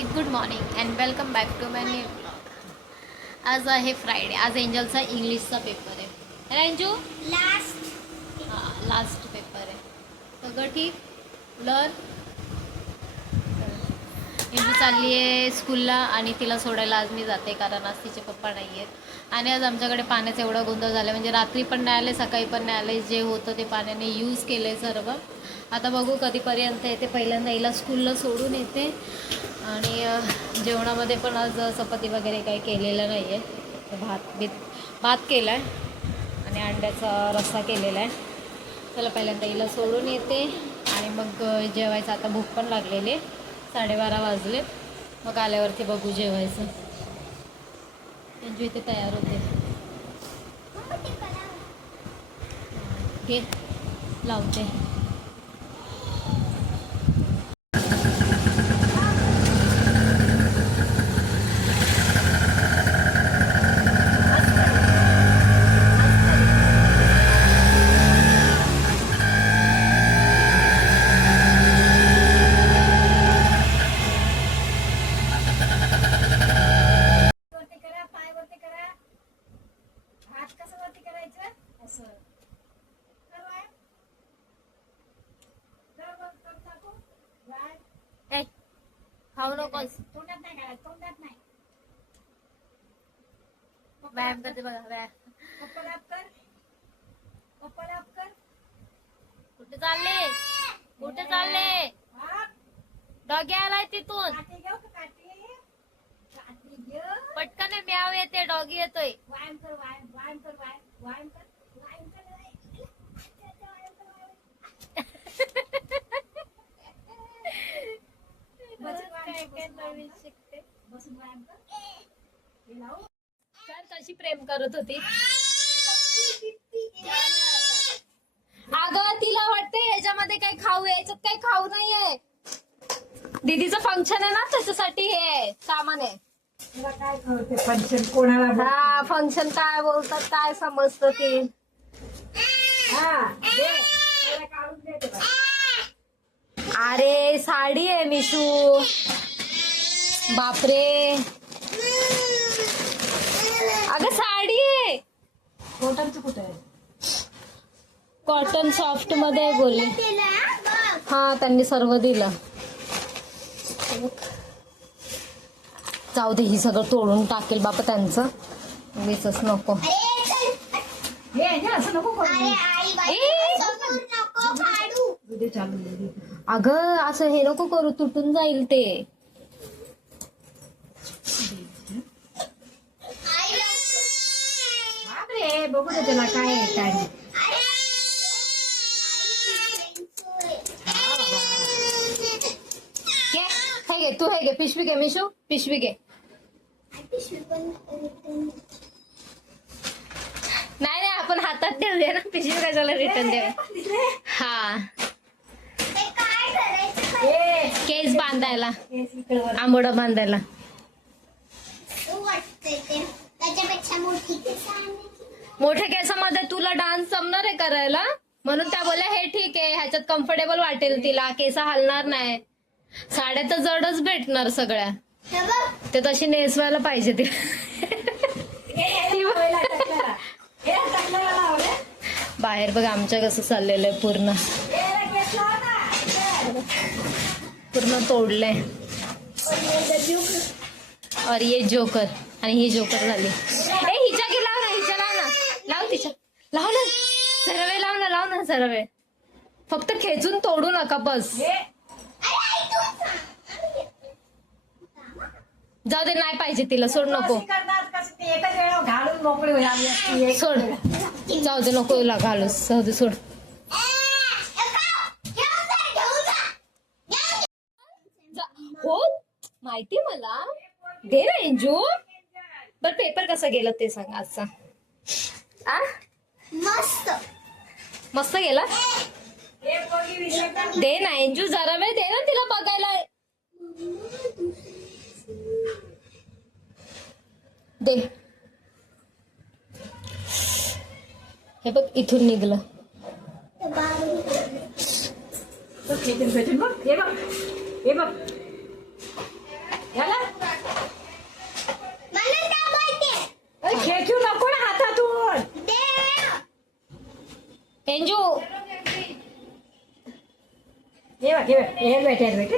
Hi good morning and welcome back to my new आज आहे Friday आज एंजलचा इंग्लिशचा पेपर आहे एंजू लास्ट हां लास्ट पेपर आहे सगळं ठीक लर्न एंजू चालली आहे स्कूलला आणि तिला सोडायला आज मी जाते कारण आज तिचे पप्पा नाही आहेत आणि आज आमच्याकडे पाण्याचा एवढा गोंधळ झाला म्हणजे रात्री पण नाही आले सकाळी पण नाही आले जे होतं ते पाण्याने यूज केलं आहे सर्व आता बघू कधीपर्यंत येते पहिल्यांदा हिला स्कूलला सोडून येते आणि जेवणामध्ये पण आज चपाती वगैरे काही केलेलं नाही आहे भात बीत भात केला आहे आणि अंड्याचा रस्सा केलेला आहे चला पहिल्यांदा हिला सोडून येते आणि मग जेवायचं. आता भूक पण लागलेली आहे. साडेबारा वाजले मग आल्यावरती बघू जेवायचं. त्यांची इथे तयार होते. घे. लावते. खाऊ नकोस तोंडात नाही घालायचं तोंडात नाही. व्यायाम करते बघा व्यायाम. कर अप कर कुठे चालले? कुठे चालले? हा. डॉगी आलाय तिथून. काठी घेऊ का काठी? काठी घेऊ. पटकन म्याव येते डॉगी येतोय. व्यायाम कर व्यायाम व्यायाम कर व्यायाम व्यायाम कर व्यायाम कर, व्यायाम कर. बसून व्यायाम कर, बसून व्यायाम कर. बसून व्यायाम कर हे लावू तर कशी प्रेम करत होती. अगं तिला वाटते ह्याच्यामध्ये काही खाऊ याच्यात काही खाऊ नाहीये. दीदीचं फंक्शन आहे ना त्याच्यासाठी हे सामान आहे. तुला काय कळते पंचन कोणाला हा फंक्शन काय बोलतात काय समजतं ते. हा. अरे साडी आहे मिशू. बापरे. अगं साडी आहे. कॉटनचं कुठं आहे? कॉटन सॉफ्टमध्ये आहे बोलली हा त्यांनी सर्व दिलं. जाऊ दे ही सगळं तोडून टाकेल बापा त्यांचं. वीसच नको. हे आहे ना असं नको करू. उद्या चालू दे, दे. अगं असं हे नको करू तुटून जाईल ते बापरे बघू दे त्याला काय आहे काय नाही. घे. हे घे तू हे घे पिशवी घे मिशू. पिशवी घे. नाही नाही आपण हातात ठेवूया ना पिशवी कशाला रिटर्न देऊया हा. केस बांधायला. हे. आंबोड बांधायला. त्याच्यापेक्षा मोठी मोठ्या केसामध्ये तुला डान्स जमणार आहे करायला? म्हणून त्या बोलल्या हे ठीक आहे ह्याच्यात कम्फर्टेबल वाटेल तिला केस हलणार नाही. साड्या तर जडच भेटणार सगळ्या. ते तशी नेसवायला पाहिजे ती. बाहेर बघ आमच्या कसं चाललेलं आहे पूर्ण. पूर्ण तोडलंय. और ये जोकर आणि ही जोकर झाली ए हिच्या की लाव ना हिच्या लाव ना लाव तिच्या लाव ना. जरा वेळ लाव ना लाव ना जरा वेळ फक्त खेचून तोडू नका बस. जाऊ दे नाही पाहिजे तिला सोड नको. घालून मोकळी होईल आम्ही असती एक सोड. जाऊ दे नको ला घालूस. जाऊ दे सोड. जा- हो? माहिती मला? दे ना एंजू बर पेपर कसा गेला ते सांग आजचा. आ? मस्त. मस्त गेला. दे ना एंजू जरा वेळ दे ना तिला बघायला. दे. हे बघ इथून निघलं. हे बघ. हे बघ हे बघ हे भेटेल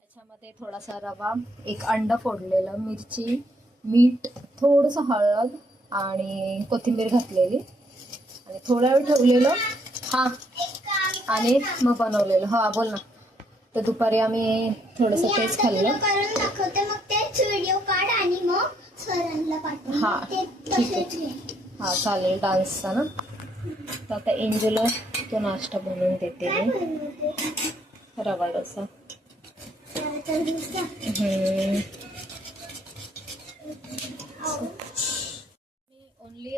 त्याच्यामध्ये थोडासा रवा एक अंड फोडलेलं मिरची मीठ थोडंसं हळद आणि कोथिंबीर घातलेली. आणि थोडा वेळ ठेवलेलं. हा. आणि मग बनवलेलं. हा बोल ना. तर दुपारी आम्ही थोडंसं तेच खाल्लं तुला करून दाखवते. मग तेच व्हिडिओ काढ आणि मग सरांना पाठव. हा, ते ठीक आहे. हा चालेल डान्सचा ना. तर आता एंजलो तो नाश्ता बनवून देते मी. रवा डोसा. मी ओनली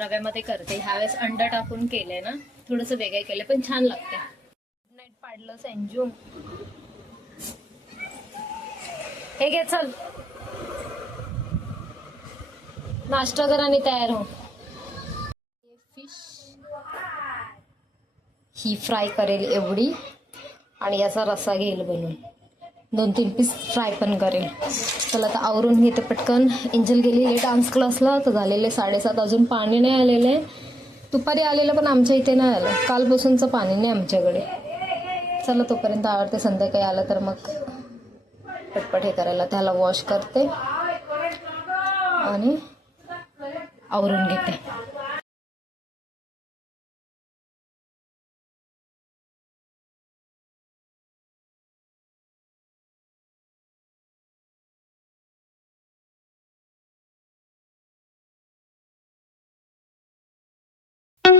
रव्यामध्ये करते. ह्यावेळेस अंड टाकून केलंय ना थोडंसं वेगळे केलं पण छान लागते नाईट पाडलं संजू. हे घे चल. नाश्ता कर आणि तयार हो. ही फ्राय करेल एवढी आणि याचा रस्सा घेईल बनवून दोन तीन पीस फ्राय पण करेल. चला आता आवरून घेते पटकन. एंजल गेली डान्स क्लासला तर झालेले साडेसात अजून पाणी नाही आलेले. दुपारी आलेलं पण आमच्या इथे नाही आलं. कालपासूनचं पाणी नाही आमच्याकडे. चला तोपर्यंत आवडते संध्याकाळी आलं तर मग पटपट हे करायला त्याला वॉश करते आणि आवरून घेते.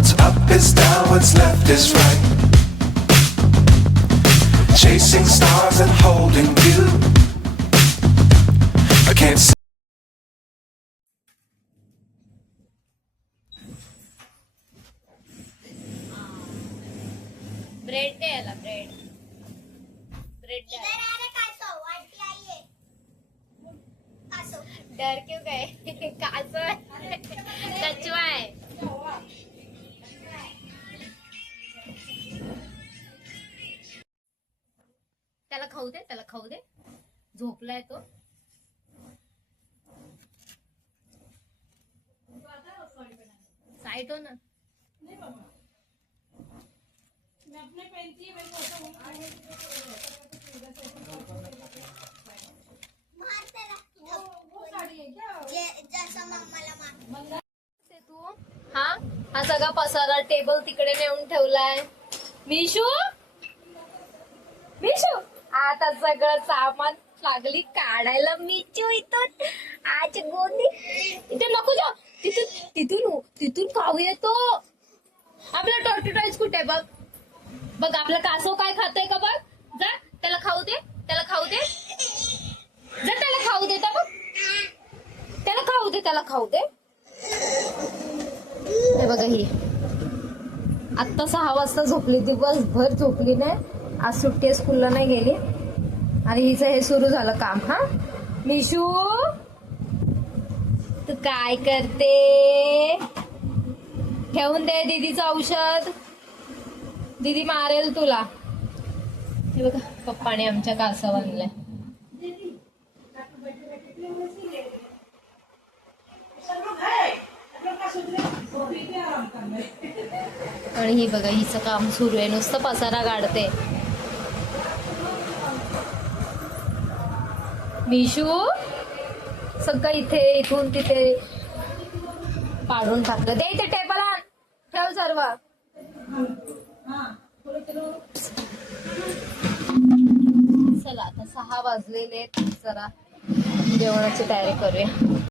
What's up is down, what's left is right. Chasing stars and holding you. I can't see. Bread दे याला ब्रेड ब्रेड इधर आ रे कासव, वाटी आई है. कासव. डर क्यों गए है कछुआ है त्याला खाऊ दे त्याला खाऊ दे. झोपलाय तो. साईट हो ना. मार. ते? तू हा? हा सगळा पसारा टेबल तिकडे नेऊन ठेवलाय. मिशू? आता सगळं सामान लागली काढायला मिचू इथून. आज गोंदी इथे नको जा तिथून तिथून तिथून खाऊ येतो आपला टॉर्टिटाईज कुठे बघ? बघ आपलं कासव काय खातंय का बघ? जा त्याला खाऊ दे त्याला खाऊ दे. जा त्याला खाऊ दे तर बघ. त्याला खाऊ दे त्याला खाऊ दे. हे बघा ही. आत्ता सहा वाजता झोपली दिवसभर झोपली नाही. आज सुट्टी आहे, स्कूलला नाही गेली. आणि हिचं हे सुरू झालं काम हा? मिशू? तू काय करते? ठेवून दे दीदीचं औषध. दीदी मारेल तुला. हे बघा पप्पाने आमच्या कासव बनलंय आणि ही बघा हिचं काम सुरू आहे. नुसतं पसारा काढते. विशू सगळं इथे इथून तिथे पाडून टाकलं. दे इथे टेबल आण. ठेव सर्व. चला आता सहा वाजलेले आहेत. जरा जेवणाची तयारी करूया.